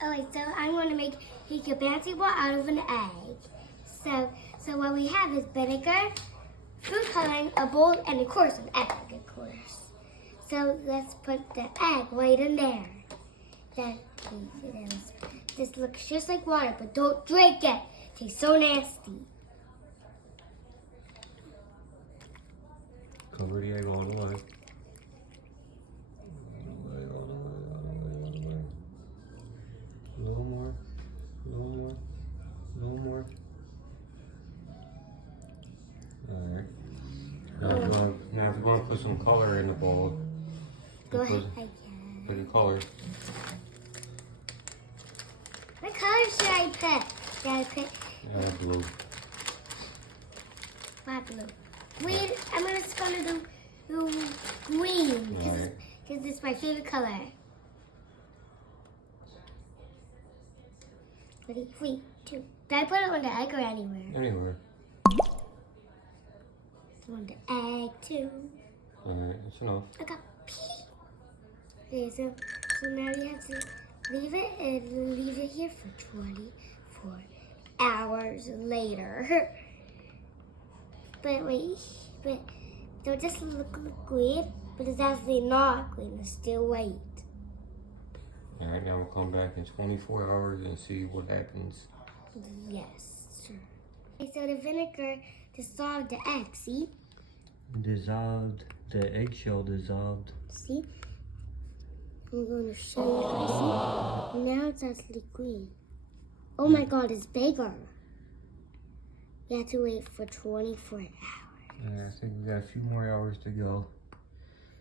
Alright, so I'm going to make a bouncy ball out of an egg. So what we have is vinegar, food coloring, a bowl, and of course an egg, of course. So let's put the egg right in there. This looks just like water, but don't drink it. It tastes so nasty. Cover the egg all the way. A little more, a little more, a little more. Alright. Now we're going to put some color in the bowl. Go ahead. Put the color. What color should I pick? Blue. Why blue? Green. I'm just going to do green because it's my favorite color. Ready? 3, 2. Did I put it on the egg or anywhere? Anywhere. It's on the egg too. Alright, that's enough. Okay. Okay, so now you have to leave it here for 24 hours later. But don't just look green, but it's actually not green. It's still white. Alright, now we'll come back in 24 hours and see what happens. Yes, sure. Okay, so the vinegar dissolved the egg, see? Dissolved, the eggshell dissolved. See? I'm going to show you. See? Now it's actually green. Oh my god, it's bigger. You have to wait for 24 hours. Yeah, I think we got a few more hours to go.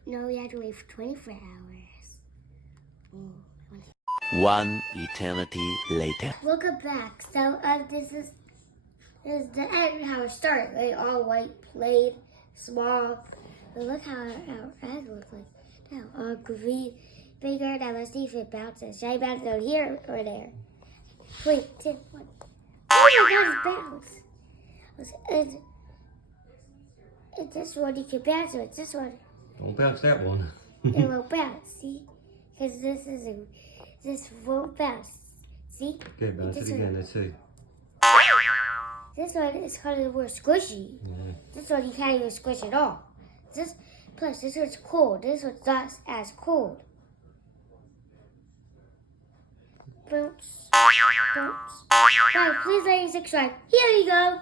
No, you have to wait for 24 hours. Oh. One eternity later. Welcome back. So this is the egg, how it started, right? All white, plain, small. But look how our egg looks like now. All green, bigger. Now let's see if it bounces. Should I bounce it out here or there? 3, 2, 1. Oh my god, it's bounced. It's this one you can bounce it. It's this one. Don't bounce that one. It won't bounce, see? Because this won't bounce. See? Okay, bounce it again. Let's see. This one is kind of more squishy. Yeah. This one you can't even squish at all. Plus this one's cold. This one's not as cold. Bounce. Bounce. Guys, please like and subscribe. Here you go.